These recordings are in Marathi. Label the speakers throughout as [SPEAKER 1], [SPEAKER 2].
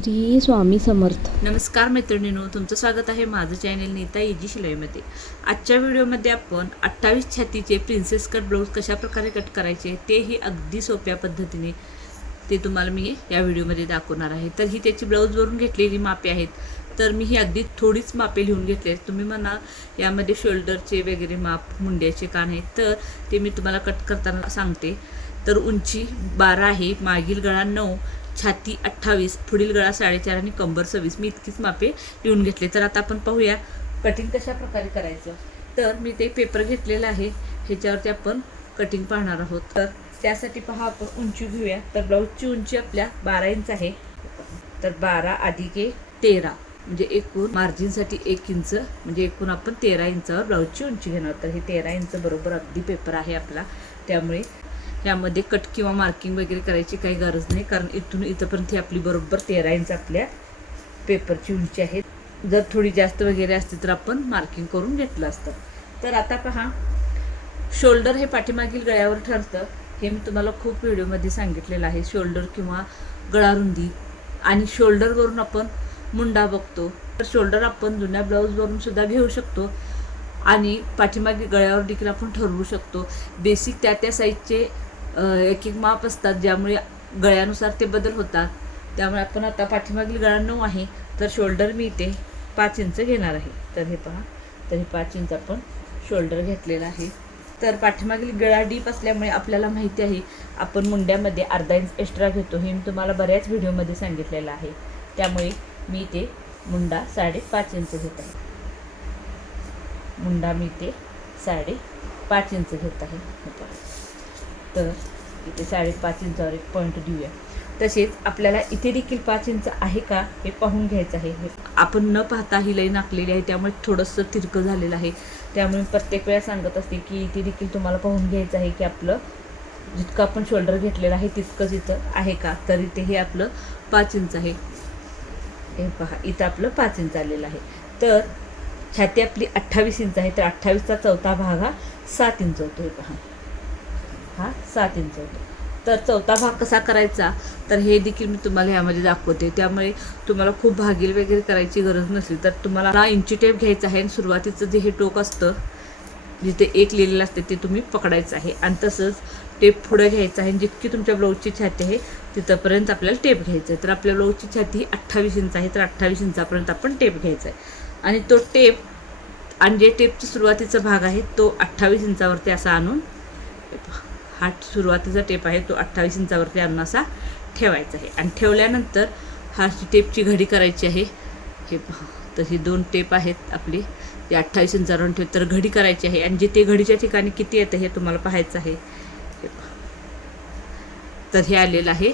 [SPEAKER 1] श्री स्वामी समर्थ.
[SPEAKER 2] नमस्कार मैत्रिणींनो तुमचं स्वागत आहे माझं चॅनल नीता इजी शिलाईमध्ये. आजच्या व्हिडिओमध्ये आपण अठ्ठावीस छातीचे प्रिन्सेस कट ब्लाऊज कशाप्रकारे कट करायचे तेही अगदी सोप्या पद्धतीने ते तुम्हाला मी या व्हिडिओमध्ये दाखवणार आहे. तर ही त्याची ब्लाऊजवरून घेतलेली मापे आहेत. तर मी ही अगदी थोडीच मापे लिहून घेतले आहेत. तुम्ही म्हणा यामध्ये शोल्डरचे वगैरे माप मुंड्याचे कान आहेत तर ते मी तुम्हाला कट करताना सांगते. तर उंची बारा आहे मागील गळा नऊ छाती अठ्ठावीस पुढील गळा साडेचार आणि कंबर सव्वीस. मी इतकीच मापे लिहून घेतले. तर आता आपण पाहूया कटिंग कशा प्रकारे करायचं. तर मी ते पेपर घेतलेला आहे. ह्याच्यावरती आपण कटिंग पाहणार आहोत. तर त्यासाठी पहा आपण उंची घेऊया. तर ब्लाऊजची उंची आपल्या बारा इंच आहे. तर बारा अधिक एक तेरा. म्हणजे एकूण मार्जिनसाठी एक इंच म्हणजे एकूण आपण तेरा इंचावर ब्लाऊजची उंची घेणार. तर हे तेरा इंच बरोबर अगदी पेपर आहे आपला. त्यामुळे यामध्ये कट किंवा मार्किंग वगैरे करायची काही गरज नाही कारण इथून इथंपर्यंत ही आपली बरोबर तेरा इंच आपल्या पेपरची उंची आहे. जर थोडी जास्त वगैरे असती तर आपण मार्किंग करून घेतलं असतं. तर आता पहा शोल्डर हे पाठीमागील गळ्यावर ठरतं. हे मी तुम्हाला खूप व्हिडिओमध्ये सांगितलेलं आहे. शोल्डर किंवा गळारुंदी आणि शोल्डरवरून आपण मुंडा बघतो. तर शोल्डर आपण जुन्या ब्लाऊजवरून सुद्धा घेऊ शकतो आणि पाठीमागे गळ्यावर देखील आपण ठरवू शकतो. बेसिक त्या त्या साईजचे एक एक माप असतात ज्यामुळे गळ्यानुसार ते बदल होतात. त्यामुळे आपण आता पाठीमागील गळा नऊ आहे तर शोल्डर मी इथे पाच इंच घेणार आहे. तर हे पहा तर हे पाच इंच आपण शोल्डर घेतलेला आहे. तर पाठीमागील गळा डीप असल्यामुळे आपल्याला माहिती आहे आपण मुंड्यामध्ये अर्धा इंच एक्स्ट्रा घेतो हे मी तुम्हाला बऱ्याच व्हिडिओमध्ये सांगितलेलं आहे. त्यामुळे मी इथे मुंडा साडेपाच इंच घेत आहे. मुंडा मी इथे साडे पाच इंच घेत आहे. हे पहा. तर इथे साडेपाच इंचावर एक पॉईंट देऊया. तसेच आपल्याला इथे देखील पाच इंच आहे का हे पाहून घ्यायचं आहे. हे आपण न पाहता ही लई नाकलेली आहे त्यामुळे थोडंसं तिरकं झालेलं आहे. त्यामुळे प्रत्येक वेळा सांगत असते की इथे देखील तुम्हाला पाहून घ्यायचं आहे की आपलं जितकं आपण शोल्डर घेतलेलं आहे तितकंच इथं आहे का? तर इथे हे आपलं पाच इंच आहे. हे पहा इथं आपलं पाच इंच आलेलं आहे. तर छाती आपली अठ्ठावीस इंच आहे तर अठ्ठावीसचा चौथा भाग हा सात इंच होतो हे पहा. हा सात इंच होतो. तर चौथा भाग कसा करायचा तर हे देखील मी तुम्हाला ह्यामध्ये दाखवते. त्यामुळे तुम्हाला खूप भागील वगैरे करायची गरज नसली तर तुम्हाला हा इंची टेप घ्यायचा आहे आणि सुरुवातीचं जे हे टोक असतं जिथे एक लिहिलेलं असते ते तुम्ही पकडायचं आहे. आणि तसंच टेप पुढं घ्यायचं आहे. आणि जितकी तुमच्या ब्लाऊजची छाती आहे तिथंपर्यंत आपल्याला टेप घ्यायचं आहे. तर आपल्या ब्लाऊजची छाती ही अठ्ठावीस इंच आहे तर अठ्ठावीस इंचापर्यंत आपण टेप घ्यायचा आहे. आणि तो टेप आणि जे टेपचा सुरुवातीचा भाग आहे तो अठ्ठावीस इंचावरती असा आणून हा सुरुवातीचा टेप आहे तो अठ्ठावीस इंचावरती आणून असा ठेवायचा आहे. आणि ठेवल्यानंतर हा टेपची घडी करायची आहे हे पहा. तर ही दोन टेप आहेत आपली. ते अठ्ठावीस इंचावरून ठेव तर घडी करायची आहे. आणि जे ते घडीच्या ठिकाणी किती येतं हे तुम्हाला पाहायचं आहे. हे तर हे आलेलं आहे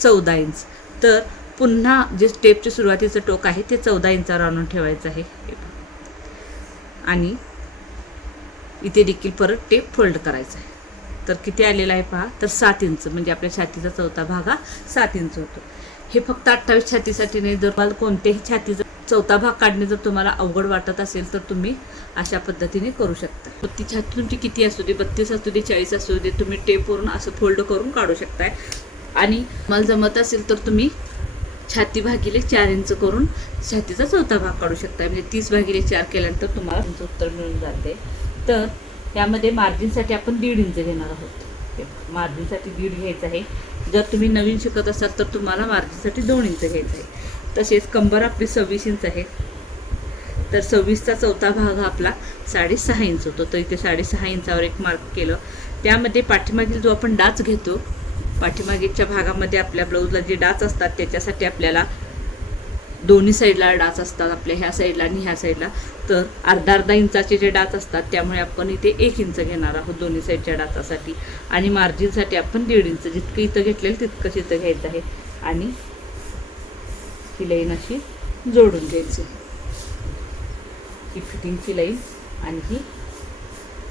[SPEAKER 2] चौदा इंच. तर पुन्हा जे स्टेपचे सुरुवातीचं टोक आहे ते चौदा इंचावर आणून ठेवायचं आहे. आणि इथे देखील परत टेप फोल्ड करायचं आहे. तर किती आलेला आहे पहा. तर सात इंच म्हणजे आपल्या छातीचा चौथा भाग हा सात इंच होतो. हे फक्त अठ्ठावीस छातीसाठी नाही जर मला कोणत्याही छातीचा चौथा भाग काढणे जर तुम्हाला अवघड वाटत असेल तर तुम्ही अशा पद्धतीने करू शकता. ती छाती तुमची किती असू दे बत्तीस असू दे चाळीस असू दे तुम्ही टेपवरून असं फोल्ड करून काढू शकताय. आणि मला जमत असेल तर तुम्ही छाती भागिले चार इंच करून छातीचा चौथा भाग काढू शकता म्हणजे तीस भागिले चार केल्यानंतर तुम्हाला तुमचं उत्तर मिळून जाते. तर त्यामध्ये मार्जिनसाठी आपण दीड इंच घेणार आहोत. मार्जिनसाठी दीड घ्यायचं आहे. जर तुम्ही नवीन शिकत असाल तर तुम्हाला मार्जिनसाठी दोन इंच घ्यायचं आहे. तसेच कंबर आपली सव्वीस इंच आहे. तर सव्वीसचा चौथा भाग हा आपला साडेसहा इंच होतो. तर इथे साडेसहा इंचावर एक मार्क केलं. त्यामध्ये पाठीमागील जो आपण डाच घेतो पाठीमागेच्या भागामध्ये आपल्या ब्लाऊजला जे डाच असतात त्याच्यासाठी आपल्याला दोन्ही साईडला डास असतात आपल्या ह्या साईडला आणि ह्या साईडला. तर अर्धा अर्धा इंचाचे जे डाच असतात त्यामुळे आपण इथे एक इंच घेणार आहोत दोन्ही साईडच्या डाचासाठी आणि मार्जिनसाठी आपण दीड इंच जितकं इथं घेतलेलं तितकंच इथं घ्यायचं आहे. आणि ही लाईन अशी जोडून द्यायची ही फिटिंगची लाईन आणि ही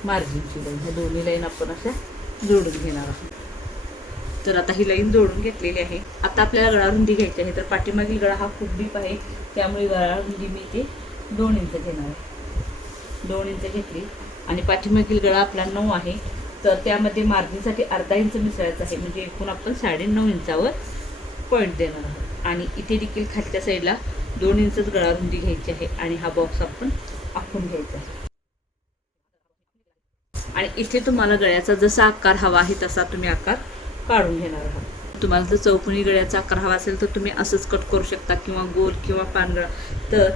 [SPEAKER 2] मार्जिनची लाईन. ह्या दोन्ही लाईन आपण अशा जोडून घेणार आहोत. तर आता ही लाईन जोडून घेतलेली आहे. आता आपल्याला गळारुंदी घ्यायची आहे. तर पाठीमागील गळा हा खूप डीप आहे. त्यामुळे गळारुंदी मी इथे दोन इंच घेणार आहे. दोन इंच घेतली. आणि पाठीमागील गळा आपला नऊ आहे. तर त्यामध्ये मार्जिनसाठी अर्धा इंच मिसळायचा आहे. म्हणजे एकूण आपण साडेनऊ इंचावर पॉईंट देणार आहोत. आणि इथे देखील खालच्या साईडला दोन इंचच गळारुंदी घ्यायची आहे. आणि हा बॉक्स आपण आखून घ्यायचा आहे. आणि इथे तुम्हाला गळ्याचा जसा आकार हवा आहे तसा तुम्ही आकार काढून घेणार आहात. तुम्हाला जर चौकोनी गळ्याचा आकार हवा असेल तर तुम्ही असंच कट करू शकता किंवा गोल किंवा पानगळा. तर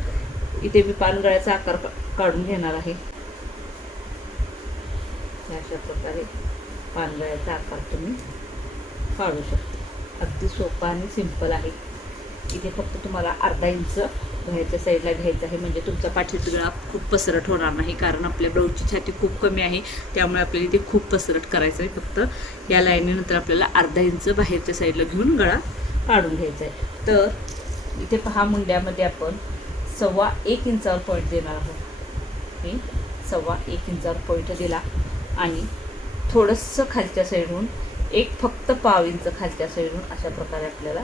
[SPEAKER 2] इथे मी पानगळ्याचा आकार काढून घेणार आहे. अशा प्रकारे पानगळ्याचा आकार तुम्ही काढू शकता. अगदी सोपा आणि सिंपल आहे. इथे फक्त तुम्हाला अर्धा इंच बाहेरच्या साईडला घ्यायचं आहे. म्हणजे तुमचा पाठीचा गळा खूप पसरट होणार नाही कारण आपल्या ब्लाऊजची छाती खूप कमी आहे. त्यामुळे आपल्याला इथे खूप पसरट करायचं आहे. फक्त या लाईनीनंतर आपल्याला अर्धा इंच बाहेरच्या साईडला घेऊन गळा काढून घ्यायचा आहे. तर इथे पहा मुंड्यामध्ये आपण सव्वा एक इंचावर पॉईंट देणार आहोत. मी सव्वा एक इंचावर पॉईंट दिला. आणि थोडंसं खालच्या साईडहून एक फक्त पाव इंच खालच्या साईडहून अशा प्रकारे आपल्याला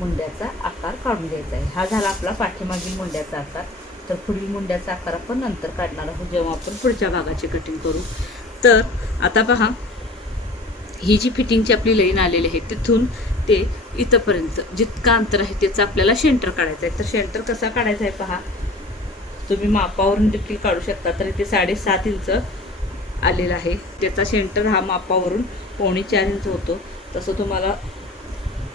[SPEAKER 2] मुंड्याचा आकार काढून घ्यायचा आहे. हा झाला आपला पाठीमागील मुंड्याचा आकार. तर पुढील मुंड्याचा आकार आपण नंतर काढणार आहोत. जेव्हा आपण पुढच्या भागाची कटिंग करू. तर आता पहा ही जी फिटिंगची आपली लाईन आलेली आहे तिथून ते इथंपर्यंत जितकं अंतर आहे त्याचं आपल्याला शेंटर काढायचं आहे. तर शेंटर कसा काढायचा आहे पहा. तुम्ही मापावरून देखील काढू शकता. तर इथे साडेसात इंच आलेला आहे. त्याचा शेंटर हा मापावरून पावणे चार इंच होतो. तसं तुम्हाला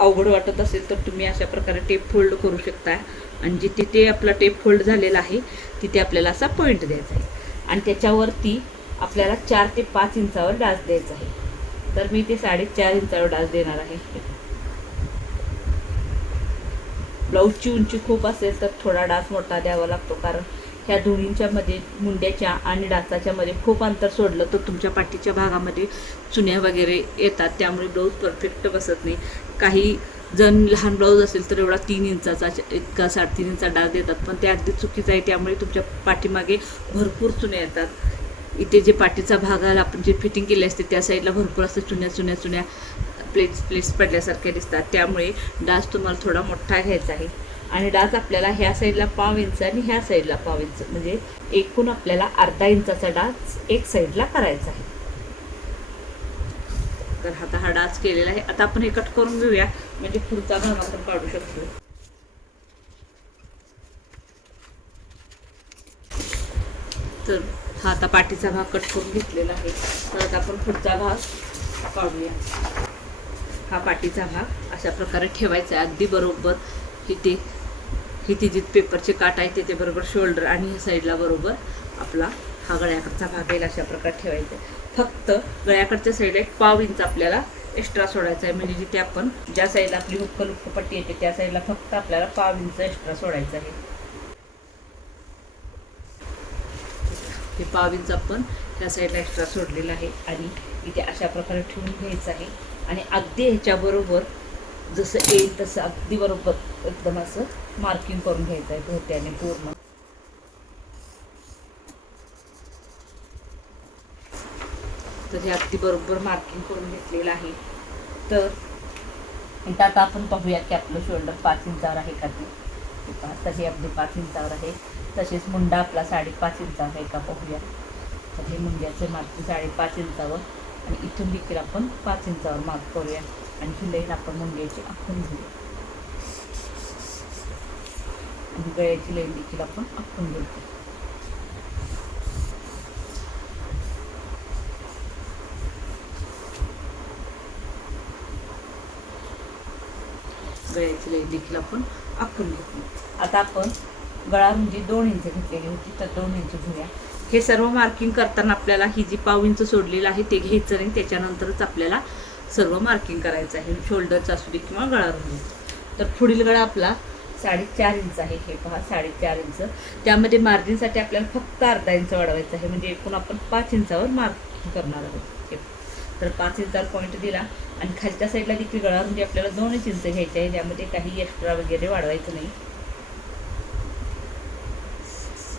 [SPEAKER 2] अवघड वाटत असेल तर तुम्ही अशा प्रकारे टेप फोल्ड करू शकता आणि जिथे ते आपला टेप फोल्ड झालेला आहे तिथे आपल्याला असा पॉईंट द्यायचा आहे. आणि त्याच्यावरती आपल्याला चार ते पाच इंचावर डास द्यायचा आहे. तर मी ते साडेचार इंचावर डास देणार आहे. ब्लाऊजची उंची खूप असेल तर थोडा डास मोठा द्यावा लागतो कारण ह्या दोन्हींच्या मध्ये मुंड्याच्या आणि डासाच्या मध्ये खूप अंतर सोडलं तर तुमच्या पाठीच्या भागामध्ये चुन्या वगैरे येतात. त्यामुळे ब्लाऊज परफेक्ट बसत नाही. काही जण लहान ब्लाऊज असेल तर एवढा तीन इंचाचा इतका साडेतीन इंचा डास देतात. पण ते अगदी चुकीचं आहे. त्यामुळे तुमच्या पाठीमागे भरपूर चुन्या येतात. इथे जे पाठीचा भागाला आपण जे फिटिंग केली असते त्या साईडला भरपूर असं चुन्या चुन्या चुन्या प्लेट्स प्लेट्स पडल्यासारख्या दिसतात. त्यामुळे डास तुम्हाला थोडा मोठा घ्यायचा आहे. आणि डास आपल्याला ह्या साईडला पाव इंच आणि ह्या साईडला पाव इंच म्हणजे एकूण आपल्याला अर्धा इंचाचा डास एक साईडला करायचा आहे. तर आता हा डास केलेला आहे. आता आपण हे कट करून घेऊया. म्हणजे पुढचा भाग आपण काढू शकतो. तर हा आता पाठीचा भाग कट करून घेतलेला आहे. तर आता आपण पुढचा भाग काढूया. हा पाठीचा भाग अशा प्रकारे ठेवायचा आहे. अगदी बरोबर. इथे इथे जिथे पेपरचे काट आहे तिथे बरोबर शोल्डर आणि ह्या साईडला बरोबर आपला हा गळ्याकडचा भाग येईल अशा प्रकारे ठेवायचा. आहे फक्त गळ्याकडच्या साईडला एक पाव इंच आपल्याला एक्स्ट्रा सोडायचा आहे. म्हणजे जिथे आपण ज्या साईडला आपली हुक्क लुक्क पट्टी येते त्या साईडला फक्त आपल्याला पाव इंच एक्स्ट्रा सोडायचं आहे. हे पाव इंच आपण त्या साईडला एक्स्ट्रा सोडलेलं आहे आणि इथे अशा प्रकारे ठेवून घ्यायचं आहे. आणि अगदी ह्याच्याबरोबर जसं येईल तसं अगदी बरोबर एकदम असं मार्किंग करून घ्यायचं आहे धोत्याने पूर्ण. तर हे अगदी बरोबर मार्किंग करून घेतलेलं आहे. तर म्हणजे आता आपण पाहूया की आपलं शोल्डर पाच इंचावर आहे का ते हे तर हे अगदी पाच इंचावर आहे. तसेच मुंडा आपला साडेपाच इंचावर आहे का पाहूया तर हे मुंड्याचे मार्किंग साडेपाच इंचावर. आणि इथून देखील आपण पाच इंचावर मार्क करूया. आणि ही लाईन आपण मुंड्याची आखून घेऊया आणि गळ्याची लाईन देखील आपण आखून घेऊ. गळ्याची लाईन देखील आपण आखून घेतो आता आपण गळा म्हणजे दोन इंच घेतलेली होती तर दोन इंच घेऊया. हे सर्व मार्किंग करताना आपल्याला ही जी पाव इंच सोडलेलं आहे ते घ्यायचं नाही. त्याच्यानंतरच आपल्याला सर्व मार्किंग करायचं आहे. शोल्डरचा असू दे किंवा गळा रुंदी तर पुढील गळा आपला साडेचार इंच आहे. हे पहा साडेचार इंच त्यामध्ये मार्जिनसाठी आपल्याला फक्त अर्धा इंच वाढवायचं आहे. म्हणजे एकूण आपण पाच इंचावर मार्किंग करणार आहोत. हे. तर पाच इंचावर पॉईंट दिला आणि खालच्या साईडला देखील गळा म्हणजे आपल्याला दोनच इंच घ्यायचे आहे. त्यामध्ये काही एक्स्ट्रा वगैरे वाढवायचं नाही.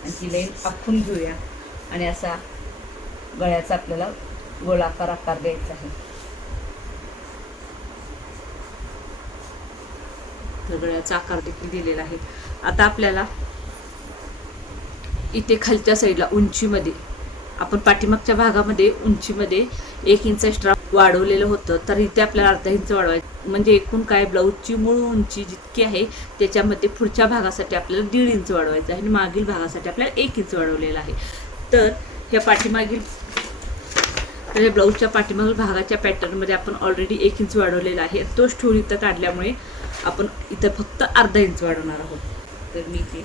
[SPEAKER 2] आणि ती लाईन आखून घेऊया. आणि असा गळ्याचा आपल्याला गोलाकार आकार द्यायचा आहे. गळ्याचा आकार देखील दिलेला आहे. आता आपल्याला इथे खालच्या साईडला उंचीमध्ये आपण पाठीमागच्या भागामध्ये उंचीमध्ये एक इंच एक्स्ट्रा वाढवलेलं होतं तर इथे आपल्याला अर्धा इंच वाढवाय म्हणजे एकूण काय? ब्लाऊजची मूळ उंची जितकी आहे त्याच्यामध्ये पुढच्या भागासाठी आपल्याला दीड इंच वाढवायचं आहे आणि मागील भागासाठी आपल्याला एक इंच वाढवलेलं आहे. तर ह्या पाठीमागील तर ब्लाऊजच्या पाठीमागील भागाच्या पॅटर्नमध्ये आपण ऑलरेडी एक इंच वाढवलेला आहे. तोच ठेवून इथं काढल्यामुळे आपण इथं फक्त अर्धा इंच वाढवणार आहोत. तर मी इथे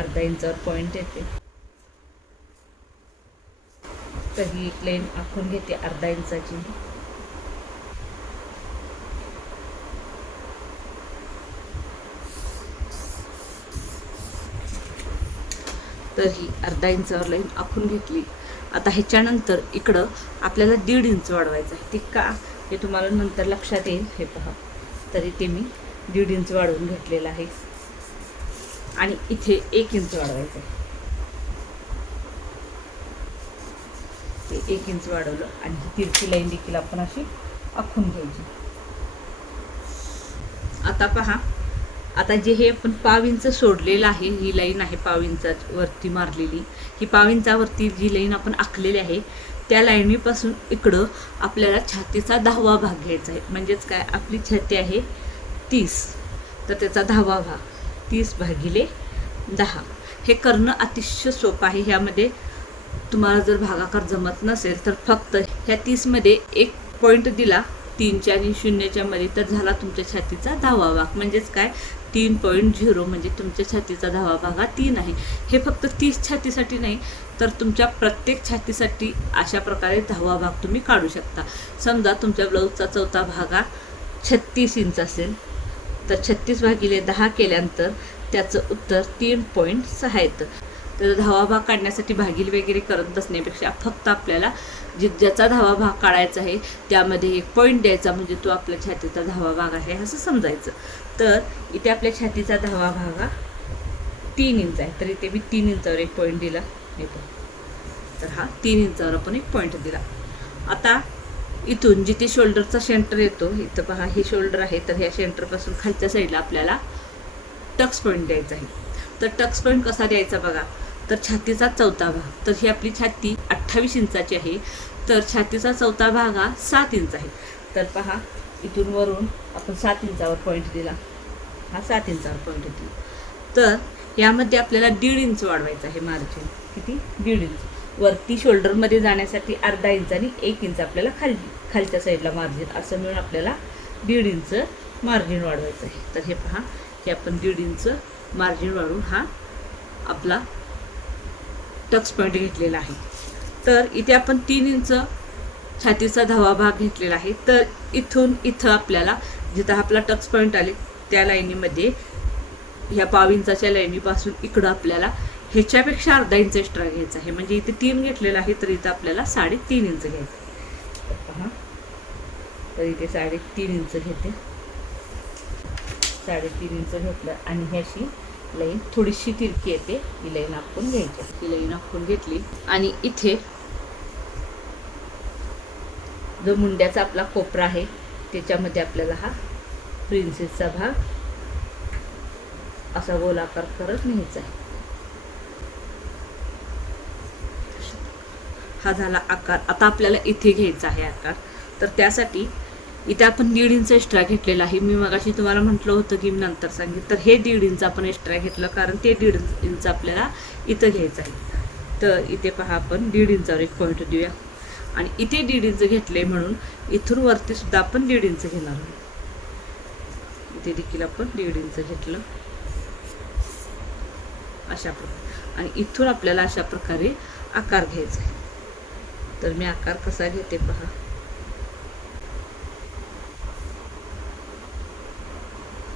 [SPEAKER 2] अर्धा इंचावर पॉईंट येते. तर ही प्लेन आखून घेते अर्धा इंचाची तर ही अर्धा इंचावर लाईन आखून घेतली. आता ह्याच्यानंतर इकडं आपल्याला दीड इंच वाढवायचं आहे. ते का? हे तुम्हाला नंतर लक्षात येईल. हे पहा. तरी ते मी दीड इंच वाढवून घेतलेलं आहे. आणि इथे एक इंच वाढवायचं आहे. ते एक इंच वाढवलं आणि ही तिरकी लाईन देखील आपण अशी आखून घ्यायची. आता पहा. आता जे हे आपण पाव इंच सोडलेलं आहे ही लाईन आहे पाविंचा वरती मारलेली. ही पाव इंचावरती जी लाईन आपण आखलेली आहे त्या लाईनीपासून इकडं आपल्याला छातीचा दहावा भाग घ्यायचा आहे. म्हणजेच काय? आपली छाती आहे तीस. तर त्याचा दहावा भाग तीस भागिले दहा. हे करणं अतिशय सोपं आहे. ह्यामध्ये तुम्हाला जर भागाकार जमत नसेल तर फक्त ह्या तीसमध्ये एक पॉईंट दिला तीनच्या आणि शून्यच्या मध्ये तर झाला तुमच्या छातीचा दहावा भाग. म्हणजेच काय? तीन पॉईंट झिरो म्हणजे तुमच्या छातीचा दहावा भाग हा तीन आहे. हे फक्त तीस छातीसाठी नाही तर तुमच्या प्रत्येक छातीसाठी अशा प्रकारे दहावा भाग तुम्ही काढू शकता. समजा तुमच्या ब्लाऊजचा चौथा भाग हा छत्तीस इंच असेल तर छत्तीस भागिले दहा केल्यानंतर त्याचं उत्तर तीन पॉईंट सहा येतं. तर धावा भाग काढण्यासाठी भागील वगैरे करत बसण्यापेक्षा फक्त आपल्याला जे ज्याचा धावा भाग काढायचा आहे त्यामध्ये एक पॉईंट द्यायचा म्हणजे तो आपल्या छातीचा धावा भाग आहे असं समजायचं. तर इथे आपल्या छातीचा दहावा भाग हा तीन इंच आहे. तर इथे मी तीन इंचावर एक पॉईंट दिला. येतो तर हा तीन इंचावर आपण एक पॉईंट दिला. आता इथून जिथे शोल्डरचा सेंटर येतो इथं पहा हे शोल्डर आहे. तर ह्या सेंटरपासून खालच्या साईडला आपल्याला टक्स पॉईंट द्यायचा आहे. तर टक्स पॉईंट कसा द्यायचा बघा? तर छातीचा चौथा भाग. तर ही आपली छाती अठ्ठावीस इंचाची आहे. तर छातीचा चौथा भाग हा सात इंच आहे. तर पहा इथून वरून आपण सात इंचावर पॉईंट दिला. हा सात इंचावर पॉईंट येतो तर यामध्ये आपल्याला दीड इंच वाढवायचं आहे मार्जिन किती? दीड इंच. वरती शोल्डरमध्ये जाण्यासाठी अर्धा इंच आणि एक इंच आपल्याला खाली खालच्या साईडला मार्जिन असं मिळून आपल्याला दीड इंच मार्जिन वाढवायचं आहे. तर हे पहा की आपण दीड इंच मार्जिन वाढवून हा आपला टक्स पॉईंट घेतलेला आहे. तर इथे आपण तीन इंच छातीचा धावा भाग घेतलेला आहे. तर इथून इथं आपल्याला जिथं आपला टक्स पॉईंट आले त्या लाईनीमध्ये ह्या पाव इंचाच्या लाईनीपासून इकडं आपल्याला ह्याच्यापेक्षा अर्धा इंच एक्स्ट्रा घ्यायचा आहे. म्हणजे इथे तीन घेतलेलं आहे तर इथं आपल्याला साडेतीन इंच घ्यायचं आहे. तर पहा. तर इथे साडेतीन इंच घेते. साडेतीन इंच घेतलं आणि ह्याशी लाईन थोडीशी तिरकी येते. ही लाईन आपण घ्यायची. ही लाईन आपण घेतली आणि इथे जो मुंड्याचा आपला कोपरा आहे त्याच्यामध्ये आपल्याला हा प्रिन्सेसचा भाग. असा गोलाकार करत न्यायचा आहे. हा झाला आकार. आता आपल्याला इथे घ्यायचा आहे आकार. तर त्यासाठी इथे आपण दीड इंच एक्स्ट्रा घेतलेला आहे. मी मगाशी तुम्हाला म्हटलं होतं की मी नंतर सांगेन. तर हे दीड इंच आपण एक्स्ट्रा घेतलं कारण ते दीड इंच आपल्याला इथं घ्यायचं आहे. तर इथे पहा आपण दीड इंचावर एक पॉईंट देऊया. आणि इथे दीड इंच घेतले म्हणून इथून वरती सुद्धा आपण दीड इंच घेणार आहोत. देखील आपण दीड इंच घेतलं. अशा प्रकारे. आणि इथून आपल्याला अशा प्रकारे आकार घ्यायचा आहे. तर मी आकार कसा घेते पहा.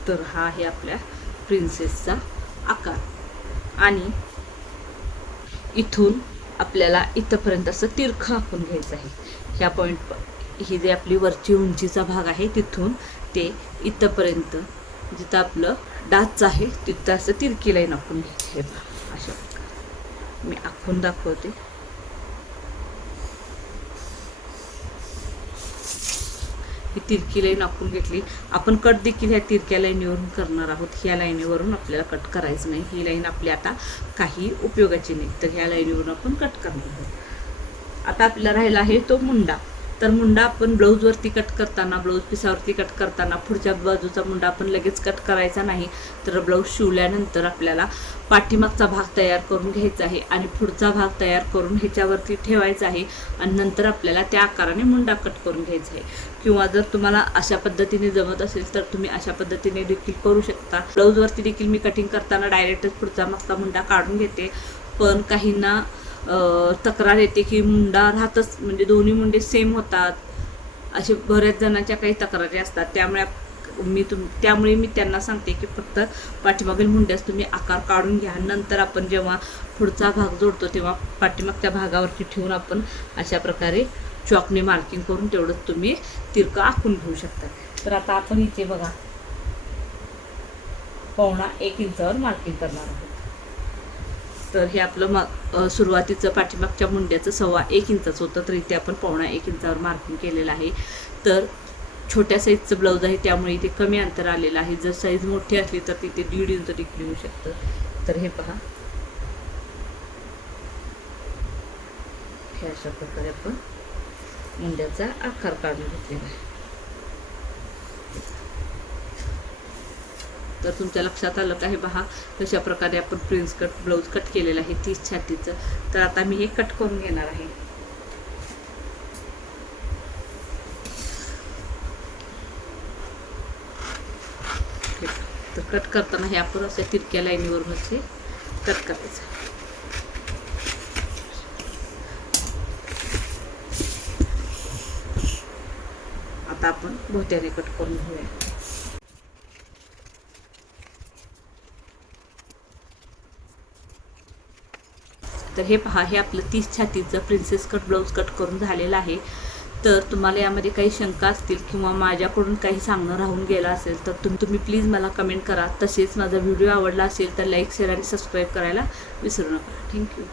[SPEAKER 2] तर हा आहे आपल्या प्रिन्सेसचा आकार. आणि इथून आपल्याला इथंपर्यंत असं तिरखं आखून घ्यायचं आहे. ह्या पॉईंट ही जे आपली वरची उंचीचा भाग आहे तिथून ते इथंपर्यंत जिथं आपलं डाच आहे तिथं असं तिरकी लाईन आखून घ्यायची हे अशा. मी आखून दाखवते. ही तिरकी लाईन आखून घेतली. आपण कट देखील ह्या तिरक्या लाईनीवरून करणार आहोत. ह्या लाईनीवरून आपल्याला कट करायचं नाही. ही लाईन आपली आता काही उपयोगाची नाही. तर ह्या लाईनीवरून आपण कट करणार आहोत. आता आपल्याला राहिला आहे तो मुंडा. तर मुंडा आपण ब्लाऊजवरती कट करताना ब्लाऊज पिसावरती कट करताना पुढच्या बाजूचा मुंडा आपण लगेच कट करायचा नाही. तर ब्लाऊज शिवल्यानंतर आपल्याला पाठीमागचा भाग तयार करून घ्यायचा आहे आणि पुढचा भाग तयार करून ह्याच्यावरती ठेवायचा आहे आणि नंतर आपल्याला त्या आकाराने मुंडा कट करून घ्यायचा आहे. किंवा जर तुम्हाला अशा पद्धतीने जमत असेल तर तुम्ही अशा पद्धतीने देखील करू शकता. ब्लाऊजवरती देखील मी कटिंग करताना डायरेक्टच पुढचा मागचा मुंडा काढून घेते. पण काहींना तक्रार येते की मुंडा राहतच म्हणजे दोन्ही मुंडे सेम होतात. असे बऱ्याच जणांच्या काही तक्रारी असतात. त्यामुळे मी तुम त्यामुळे मी त्यांना सांगते की फक्त पाठीमागील मुंड्यास तुम्ही आकार काढून घ्या. नंतर आपण जेव्हा पुढचा भाग जोडतो तेव्हा पाठीमागच्या भागावरती ठेवून आपण अशा प्रकारे चॉकने मार्किंग करून तेवढंच तुम्ही तिरकं आखून घेऊ शकता. तर आता आपण इथे बघा. पावणा एक इंचावर मार्किंग करणार आहोत. तर हे आपलं मग सुरुवातीचं पाठीमागच्या मुंड्याचं सव्वा एक इंचाचं होतं तर इथे आपण पावणा एक इंचावर मार्किंग केलेलं आहे. तर छोट्या साईजचं ब्लाऊज आहे त्यामुळे इथे कमी अंतर आलेलं आहे. जर साईज मोठी असली तर तिथे दीड इंच देखील येऊ शकतं. तर हे पहा. हे अशा प्रकारे आपण मुंड्याचा आकार काढून घेतलेला आहे. तर तुमच्या लक्षात आलं का हे पहा कशा प्रकारे आपण प्रिन्स कट ब्लाऊज कट केलेलं आहे तीस छातीचं. तर आता मी हे कट करून घेणार आहे. तर कट करताना हे आपण असं तिरक्या लाईनीवर म्हणजे कट करायचं. आता आपण भोत्याने कट करून घेऊया. तर हे पहा हे आपलं तीस छातीचं प्रिन्सेस कट ब्लाऊज कट करून झालेलं आहे. तर तुम्हाला यामध्ये काही शंका असतील किंवा माझ्याकडून काही सांगणं राहून गेलं असेल तर तुम्ही तुम्ही प्लीज मला कमेंट करा. तसेच माझा व्हिडिओ आवडला असेल तर लाईक शेअर आणि सबस्क्राईब करायला विसरू नका. थँक्यू